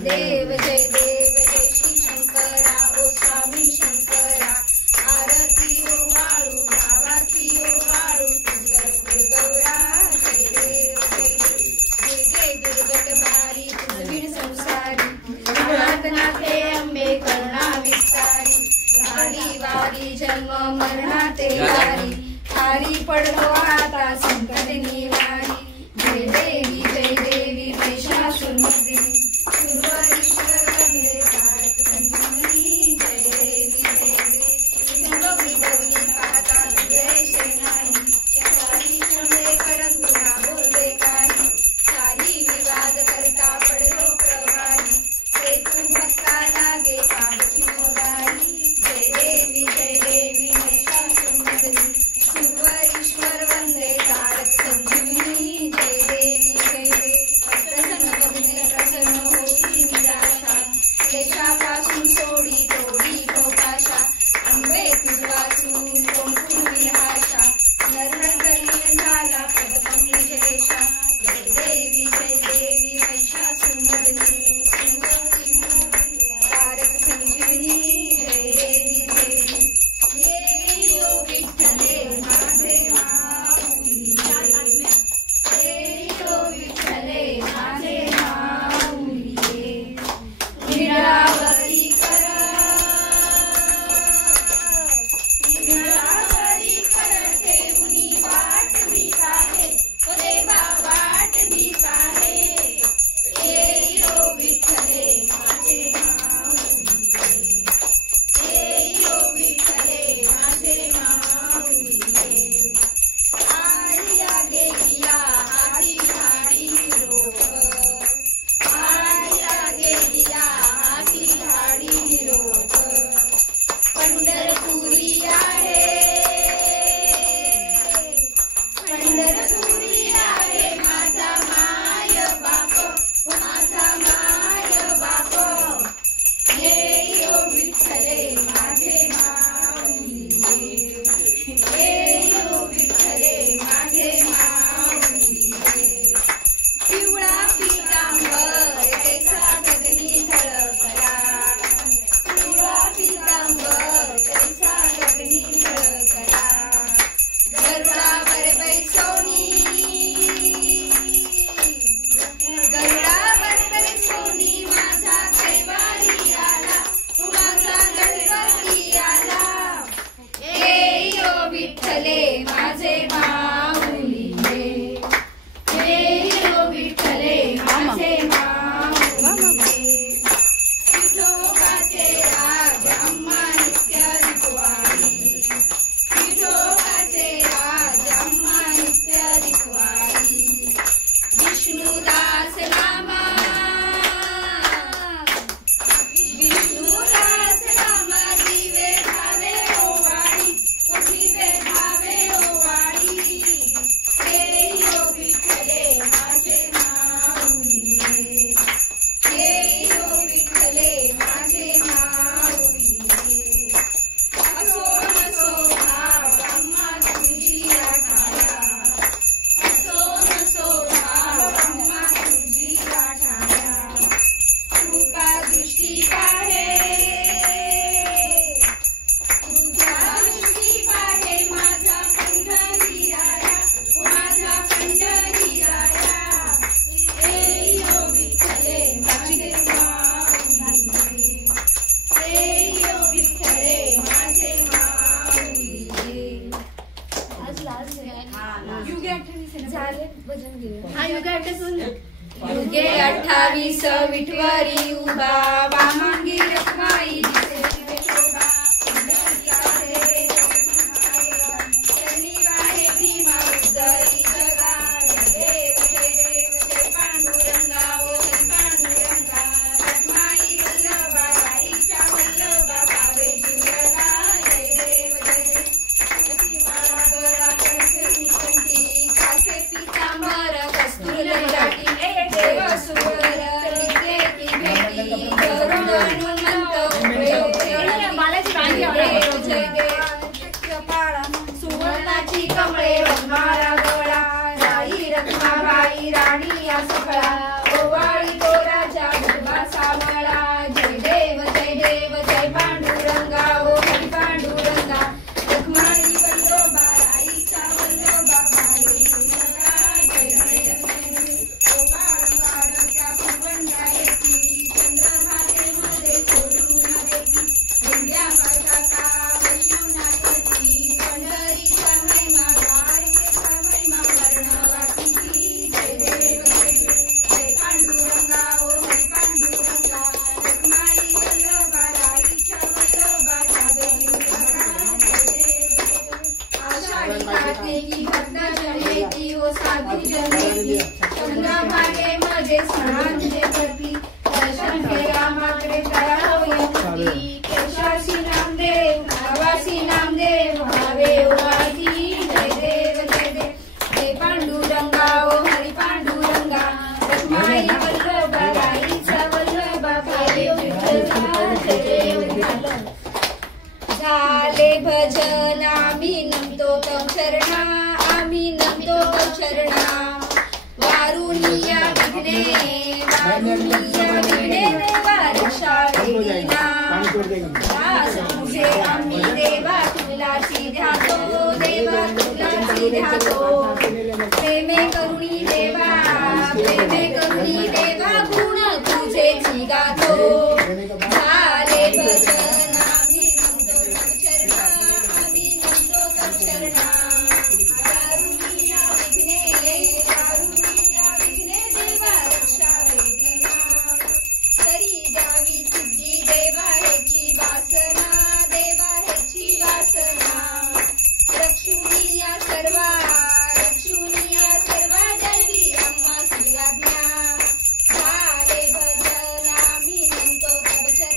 देव जय श्री शंकरा ओ स्वामी शंकरा आरती ओ वाळू भावाती ओ वाळू तुझं गौरा जय देव जय दुर्गट भारी तुझ संसारी नाथे अंबे करुणा विस्तारी वारी वारी जन्म मरणाते वारी हारी पडलो आता संकट निवारी जय देवी महिषासुरमर्दिनी सुरवरीश्वर वंदे तारक संजीवनी जय देवी संगवी गौरी पाहता तुझे शेणाई चारी श्रमे करंतु ना बोलले काही सारी विवाद करता पडलो प्रवाही ते तू भक्ता लागे काढची मोदारी जय देवी महिषासुरमर्दिनी सुरवरीश्वर वंदे तारक संजीवनी जय देवी प्रसन्न बघणे प्रसन्न होती निराशा देशापासून सोडी तोडी गोपाशा अन्वे तुझ वाचून कोण पूर्वी हाशा नरकलीन झाला पदपंक्ती जयेशा जय देवी महिषासुरमर्दिनी तारक संजीवनी जय देवी ये ओ विठ्ठले माझे माऊली ये ओ विठ्ठले माझे माऊली निरावरी कर ठेवूनी वाट मी पाहे ओ देवा वाट मी पाहे ये ओ विठ्ठले माझे माऊली ये ओ विठ्ठले माझे माऊली आर्या गेलिया हाती झाडी रोप आर्या गेलिया हाती झाडी रोप पंढरपुरी आहे माझा माय बाप माझा माय बाप ये ओ विठ्ठले माझे माऊली ये ओ विठ्ठले माझे माऊली पिवळा पितांबर कैसा गगनी झळकला पिवळा पितांबर कैसा गगनी झळकला गरुडावर बैसोनी गरुडावर बैसोनी माझा कैवारी आला माझा गणपती आला ये ओ विठ्ठले माझे माऊली ये ओ विठ्ठले माझे माऊली विठोबाचे राज अम्मा नित्य रिकवारी विठोबाचे राज अम्मा नित्य रिकवारी विष्णुदास नामा विष्णुदास नामा दिवे भावे ओवाळी दिवे भावे ओवाळी हे ओ विठ्ठले माझे माऊली हे ओ विठ्ठले माझे माऊली असो नसो भाव अम्मा तुझी आठाया असो नसो भाव अम्मा तुझी आठाया कृपा दृष्टी पाहे तुझ्या दृष्टी पाहे माझा पंढरी राया माझा पंढरी राया हे ओ विठ्ठले माझे माऊली हे ओ विठ्ठले माझे माऊली युगे 28 विठवारी उभा वामांगी रखमाई दिसे शोभा शनिवारे भीमा उद्धरी जगा जय पांडुरंगा ओ जय पांडुरंगा रखमाई वल्लभा आईच्या वल्लभा पावे जीवलगा जय देव जय गळा कंठी कंठी कासे पितांबर कस्तुर ललाटी देव सुवर नित्य की भेटी गरुड हनुमंत जय देव पाळा सुवर्णाची कमळे रखमारा गळा राई रखमाबाई राणी या सफळा ओवाळी तो राजा साधू जनेती चंद्रभागे मध्ये सांजे प्रती दर्शन केला मात्रे तया होय मुक्ती केशासी नामदेव भावासी नामदेव भावे ओवाजी जय देव जय पांडुरंगा ओ हरी पांडुरंगा रखमाई वल्लभा गाईचा वल्लभा भावे विठ्ठला जय देव झाले भजन आम्ही नमतो तव चरणा आम्ही नमतो तव चरणा वारुनिया विघ्ने देवा रक्षावेदीना दास तुझे आम्ही देवा तुलाची ध्यातो देवा तुलाची ध्यातो प्रेमे करुणी देवा गुण तुझेची गातो झाले भजन आम्ही नमतो तव चरणा आम्ही नमतो तव चरणा वारुनिया विघ्ने देवा रक्षावेदीना तरी जावी सिद्धी देवा हेची वासना रक्षुनिया सर्वा देवी आम्हासी आज्ञा झाले भजन आम्ही नमतो तव चरणा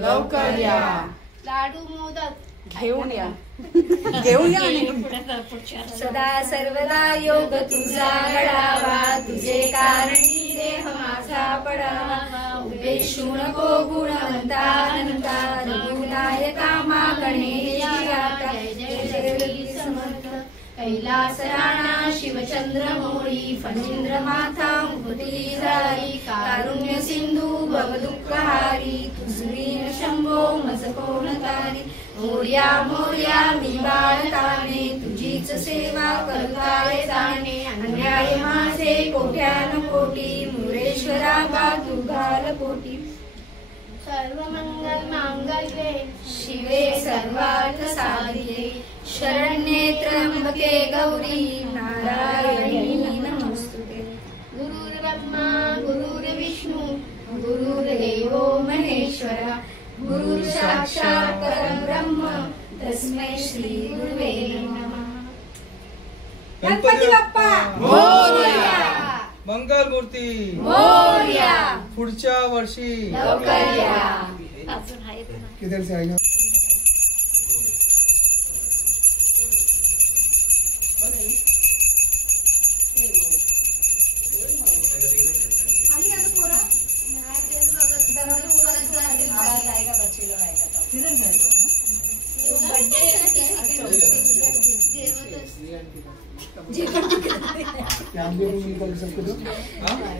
लवकर या. लाडू मोदक घेऊन या. घेऊन या. सदा सर्वदा योग तुझा घडावा, तुझे कारणी देह माझा पडावा. उपेक्षू नको गुणवंता अनंता, रघुनायका मागणे आता. जय जय समर्थ कैलास राणा शिवचंद्र मोळी, फणींद्र माथा मुकुटी जारी. कारुण्य सिंधू भव दुःखहारी, तुझवीन शंभो मज कोण तारी. मोर्या मोर्या मी बाळकाने, तुझीच सेवा करताय जाणे. अन्याय माझे कोट्यान कोटी, मुरेश्वरा बा तू घाल पोटी. सर्व मंगल मांगल्ये शिवे सर्वार्थ साधिके, शरण्ये त्र्यंबके गौरी नारायणी नमोस्तुते. गुरुर्ब्रह्मा गुरुर्विष्णू गुरुर्देवो महेश्वरा, गुरु साक्षात् परब्रह्म तस्मै श्री गुरुवे नमः. गणपती बाप्पा मोरया. मंगल मूर्ती मोरया. पुढच्या वर्षी लवकर या. किधर से आएगा? आप देखो निकल सबको दो.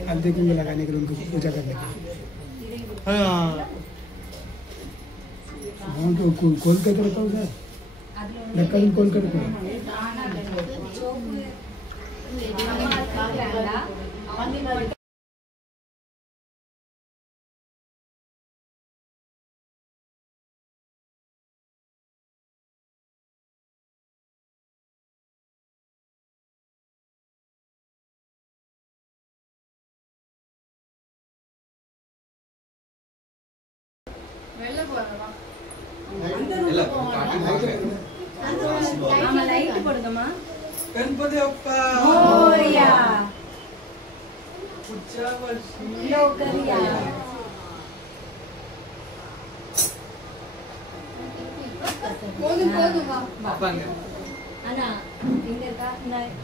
आप देखेंगे लगाने के लिए उनको पूजा करने के लिए. तो कौन क्या करता हूँ सर? लक्का कौन करता हूँ? गणपती बाप्पा मोरया. पुढच्या वर्षी लवकर या.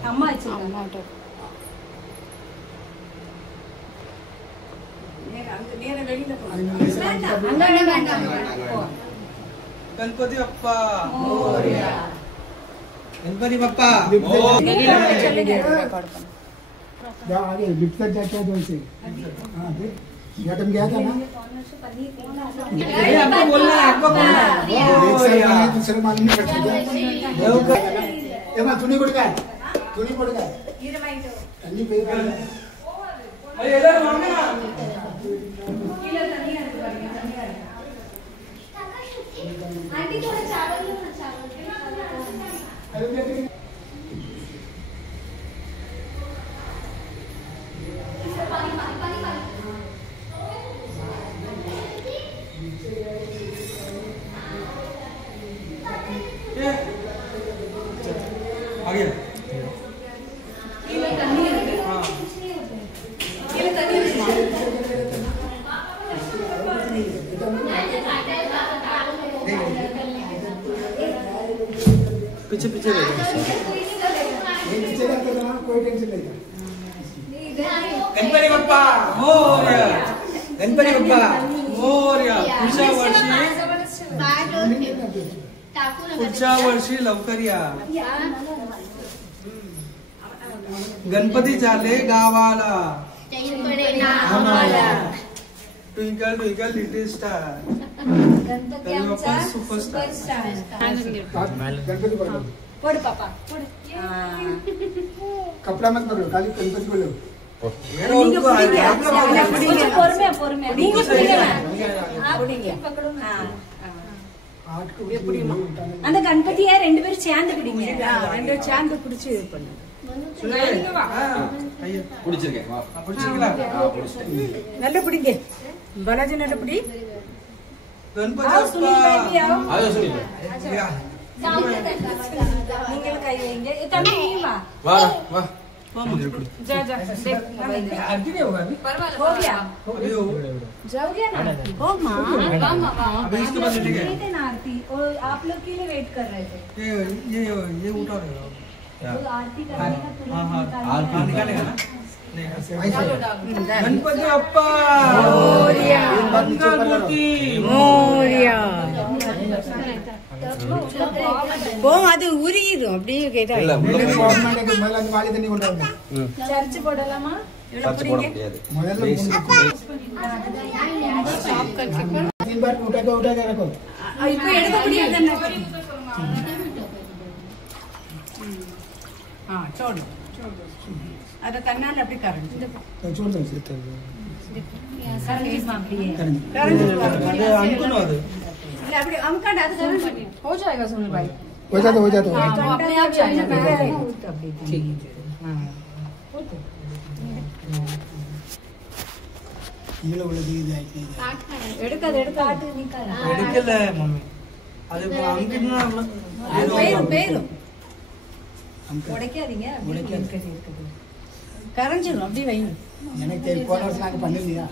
अम्मा गणपती बाप्पा मोरया. गणपती बाप्पा आगे लिफ्ट तक जाके दो से. हाँ देख घटम गया था ना. आपको बोलना है, आपको बोलना है. एक साल में दूसरे मालूम नहीं करते. ये माँ तूने कोड का तूने कोड का अन्नी पे अरे इधर मांगे ना. आंटी थोड़ा चावल लो ना, चावल. आगे पीछे पीछे कोई टेंशन नहीं था. गणपती बाप्पा मोरया. गणपती बाप्पा मोरया. पुढच्या वर्षी लवकर या. गणपती झाले गावाला, twinkle twinkle little star. Ganpati Bappa superstar. Ganpati पकड़ो. पढ़ पापा कपड़ा मत पकड़ो, खाली गणपति को लो. அந்த கணபதியை ரெண்டு பேரும் சேர்ந்து பிடிங்க. ரெண்டு சேர்ந்து பிடிச்சு இது பண்ணு. நல்ல பிடிங்க பாலாஜி, நல்ல பிடி. நீங்கள் கை வைங்க. தம்பி வா. जा जा देख आरती नहीं होगा अभी हो गया अभी हो जाओ गया ना ओ माँ अभी इसके बाद लेके नहीं थे ना आरती और आप लोग के लिए वेट कर रहे थे ये उठा रहेगा वो आरती करने का तुरंत हाँ हाँ निकालना। निकालेगा ना ऐसे गणपति अप्पा मंगल मूर्ति అది ఊరిరు అప్పుడే కేటా గవర్నమెంట్ మళ్ళీ అది వాడి తన్ని ఉంటారు चर्च पड़लामा మొదలు तीन बार उठा के रखो इप्पु एडुका पुडियदन्न ఆ చూడు అద కన్నాలు అప్పుడు కరెంట్ छोड़ दो सर्विस मापड़ी है अरे अनुकुल ಅದು એટલે આપણે અમકાંડ આ તો हो जाएगा सुनील भाई हो जाता वो अपने आप जाएगा ठीक ये लोग दी जाए एडुका आट निकाल मेडिकल है मम्मी அது அங்கிட்டு பேரு உடைக்காதீங்க கரைஞ்சிரும் அப்படி வைங்க எனக்கு தெரிய போனஸ் நாங்க பண்ணலையா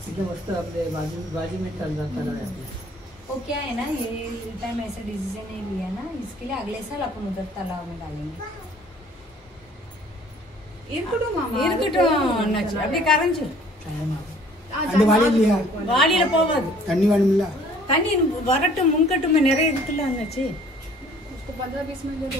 इसलिए वस्तु अपने बाजू में चल जाता रहा वो क्या है ना ये टाइम ऐसा डिसीजन नहीं लिया ना इसके लिए अगले साल अपन उधर तालाब में डालेंगे இருக்கட்டும் அண்ணாச்சி அப்படியே கரைஞ்சிரும் அந்த வாடி இல்லையா வாடியில போகாது தண்ணி வேணும்ல தண்ணி வரட்டும் முன்கட்டுமே நிறைய இருக்குல்ல அண்ணாச்சி उसको 15-20 मिनट